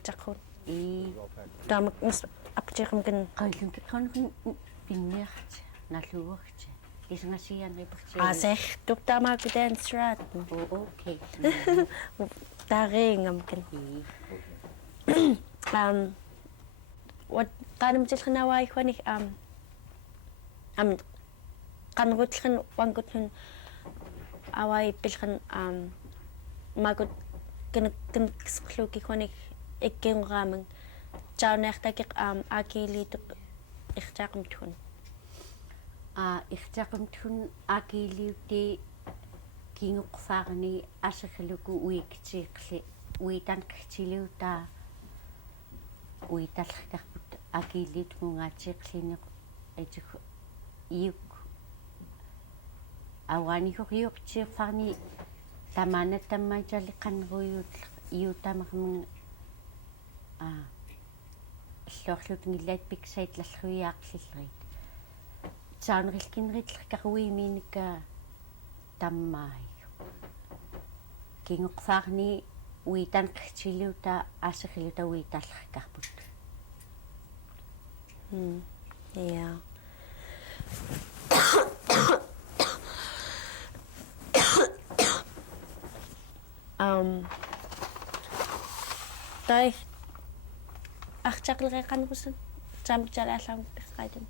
артаққут таамак мис аптиқимган qallunkiqqanugun pinniart nalluuarti иснгасианрипарти асертук таамаак дансраат окей тарингамган what Qanemciluni qanrutken wangutun awai pilkan magut kenkurauciq khonik kenkurauciq ciaunertakiq akiliutengqerrucianek ихтақимтун акилиути кингуqvaarni assirluku uikkitiiqli uitanqegcillerkamek uitallerkarput akiliutmungaatiiqlineq itug iuk awaanigoriortiirfarni tamaanattammaitali qanruyut iutamermun иллуарлутнгиллаат пиксайт лаллуиаарлиллерит цаанерилкинриллеркаруиминикка таммаи кингуqvaarni uitanqegcillerta assirluta uitallerkarput ja tai артақлериқанерусун таамикчалааллаарму пиққаатим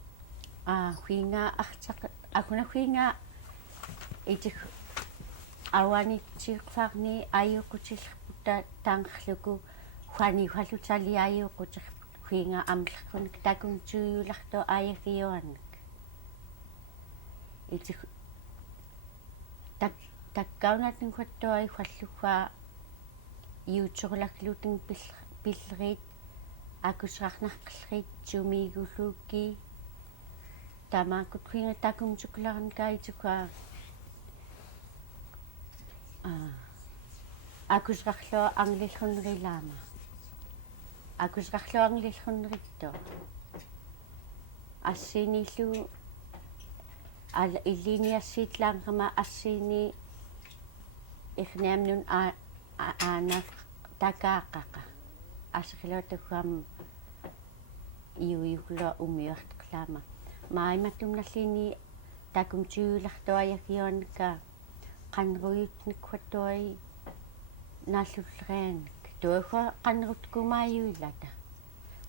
хуинга артақ акуна хуинга итик awanitsiiqvaarni ayuuqutiillerputta taanqerluku huani ayuuqutirput huinga amlerkunik takumtuuyularto ayagyuanek itik takkaunatun khattuai hallugga yuuturlaklutun pilleriit akusrarnarqelleriit tumigulluki tamaakut huinga takumtukulaarnkaituka akusrarlua anglillunerilaama akusrarlua anglillunneritto assinillu illiniassiitlaanqama assiini irniamnun aana takaaqaqa assirluataguam yuuyuuclu umyuaqluku maaimattumnallini takumtuulartuayagiuanka qanruyutnek khattuai naallullerianek tuagua qanrutkumayuilata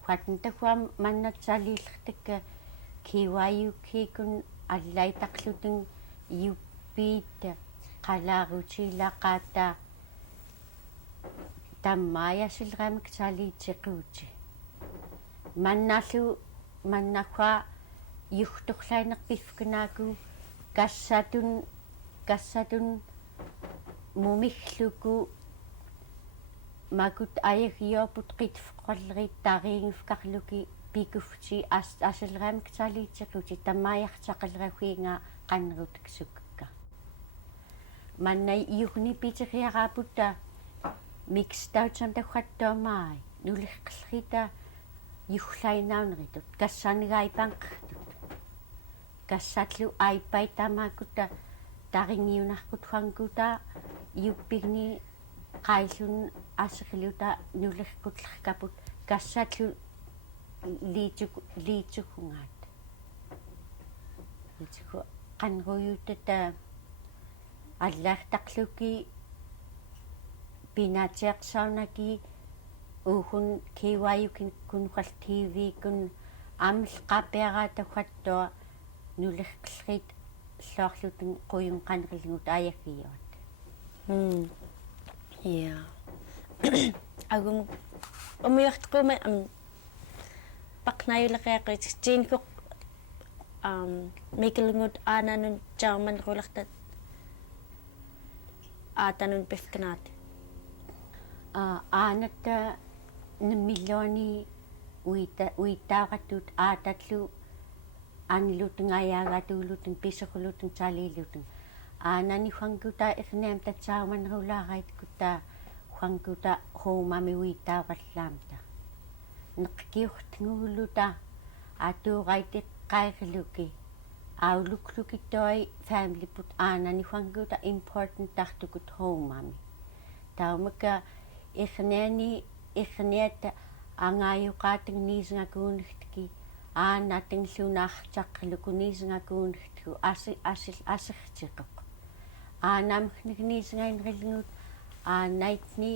huatntaguam mannatsaliillertakka KYUK-tgun allaitaqlutun yuppiit Qalarrluni tammaaya assilriamek saaliitiquuti mannagua yuhtorlainerpifkanaaku kassatun mumilluku makut ayagyuaput qitfeqallerit tariingifkarluki pikufti assilriamek saaliitiquuti tammaayartaqalerahuinga qanrutkesukka mannai iugni piteriaraaputta mixtautan tahuattuamaai nuliqqellerita юхлайнааунеритут кассаанигааипаанқартут кассатлу айпай тамааккута тарингиунаркут фангута юппигни қаилун ассерлута нулеркутлеркапут кассатлу лиитсукунгаат итсуку qanruyuteta аллаартарлуки пинаатиарсаунаки uhun KYUK-tgun TV-gun амлеққапиараатагуаттуа нулерқиллерит иллуарлутун қуйунқанрилгут ayagyuat ja агум умиартқума пақнаюлеқиақит тинкоқ микелгут аананун чарман рулертат аатанун пифкнаат aanata нмиллиони uitaaratut aatatlu анилутунгаяагаатуулутун писерулутун таалиилутун aanani huanguta erniam tatsaamanrulaarait kutta huanguta hoomami uitaavallamta neqkiurtngulluta atuuraiteqqairiluki auluklukittuai family put aanani huanguta important tartukut hoomami taumaka erniani iqniata angayuqaatengniisingakuunertiki aanatenglunartaqlukunniisingakuunertku assirtiqoq aanamknikniisingainrilngut aanaitni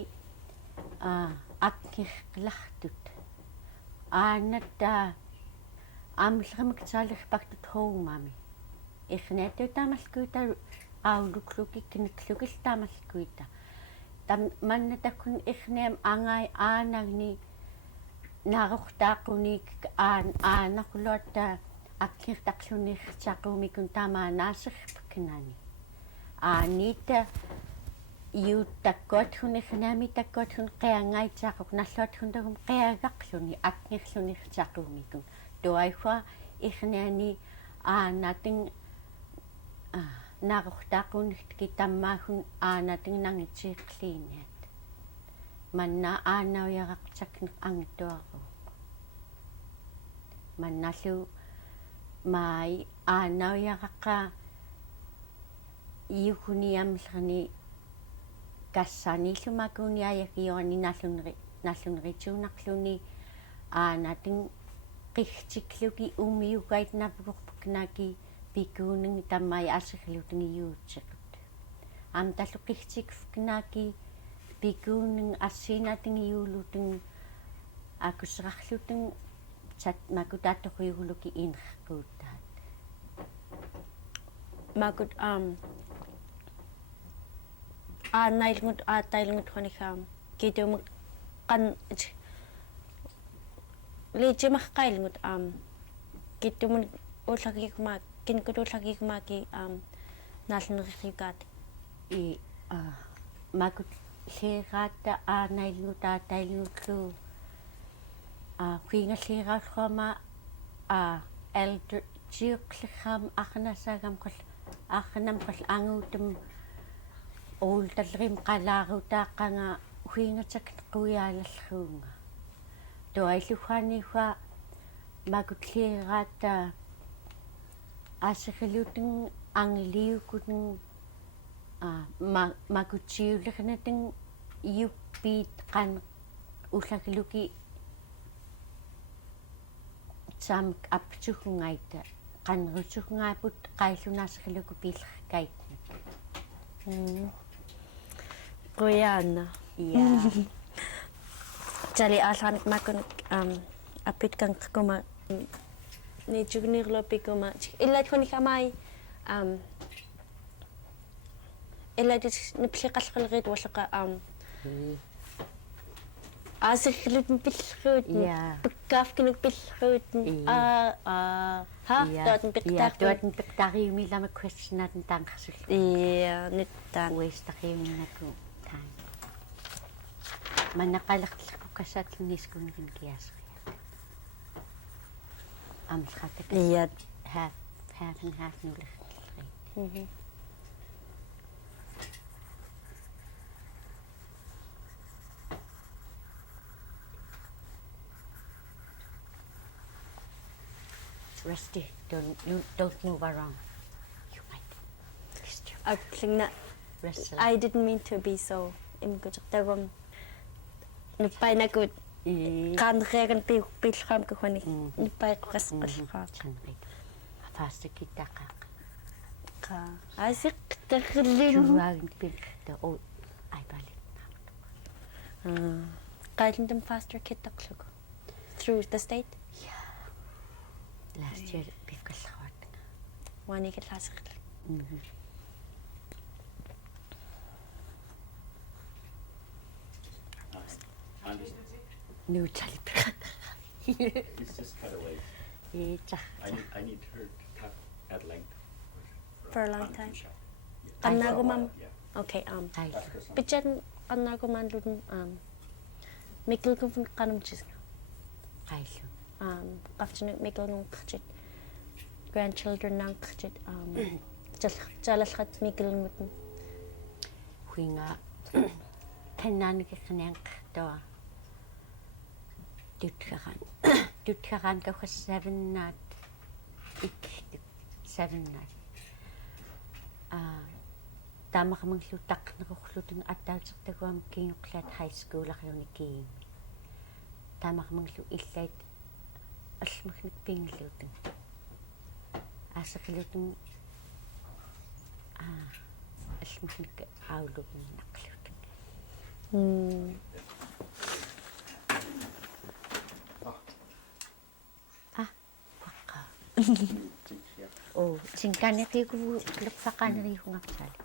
akngirqlartut aanata amllermiktsaallerpartut houmami iqniata taamalkuita aulukluki kniklukil taamalkuita tam mannatakun iqniam angai aanagni naarortaaquniik aanarluatta akngirtaqlunirtaqumikun tamaanaaserpaknani aanita yuuttakkuatgun iqniami takkuatgun qiangaitsaaqoq nalluatgundagum qiagaqluni akngirlunirtaqumikun tuaifua iqniani aanating naarortaaqunirtiki tammaagun aanating nangitsiiqliiniat manna aanaujaqaqtakne angtuaru mannallu mai aanaujaqaqa iukuniamllerni kassaniillumakuni ayagyuani nallunrituunarluni aanating qigtikluki umyuqait napukorpaknaki pikuuning tammai assirlutingiyuutsiqut amtallu qigtikfknaki pikuuning assiinating yuulluting akusserarluting chat makutaattoquyuguluki inerquuttaat makut aanailngut aatailngut khonikham kitumuk qan liitimaqqailngut kitumun ullagikma kinkulullagikmaki naalnerriukaat i makut leeraata aanailngut aatailngutlu qiingalliiraulluama elder ciuqllerram arnasagam qall arnam qall anguutam uultallerim qalaaruutaaqanga huingatakne quyaalalluunga tuailluhaaniwa makutliiraata assirluting angliukuten makutsiullernating yuppiit qan ullagluki samak aptugungaita qanrutkumaaput qaillunaassirluku piillerkaitnek quyaana ja tali aallarnik makun apitkanqkuma nichugnirlopikuma illat khonikhamai illadit nipliqallqilriit wallaqa assirlutn pillruutn pikkaafkinuk pillruutn tuatn piqtariumilama questionatn taanqarsul nittaan uistaqiyuminnaku taan manaqalertlerku kassaatlunniskunnerin kiasria amlqatak half and half nullerri Rusty, don't move around. You might disturb. I didn't mean to be so imgujaqtagum nippainakut qanreegan pilqam kuhani nippaiqqasqallqaaq faastikitaqaq qa asiqtarrillu pilqta o aipalit qailindam faster kittaqluku through the state last year pifkallarwat wanikillasiql no talip It's just cut away. I need her to cut at length. For a long time. Yeah. Qannagumam. Yeah. Okay, That's her son. pichan qannagumanlun miklukun qanemciluni qaillu qafchinu miklununqarchit grandchildren nanqarchit jalalqat miklungutn huinga qannaanikiqnianqartua tutkaran kauqa 7 naat ikki 7 naat taamaqamanglu taqnerurlutun attautertaguam kinguqlaat high school ariunikiin таамақманглу иллаит аллмагник пингилуутун аасақилутун аллмагник аулугин накалутун ваққа о синканеқигу луқфақанериунгартаали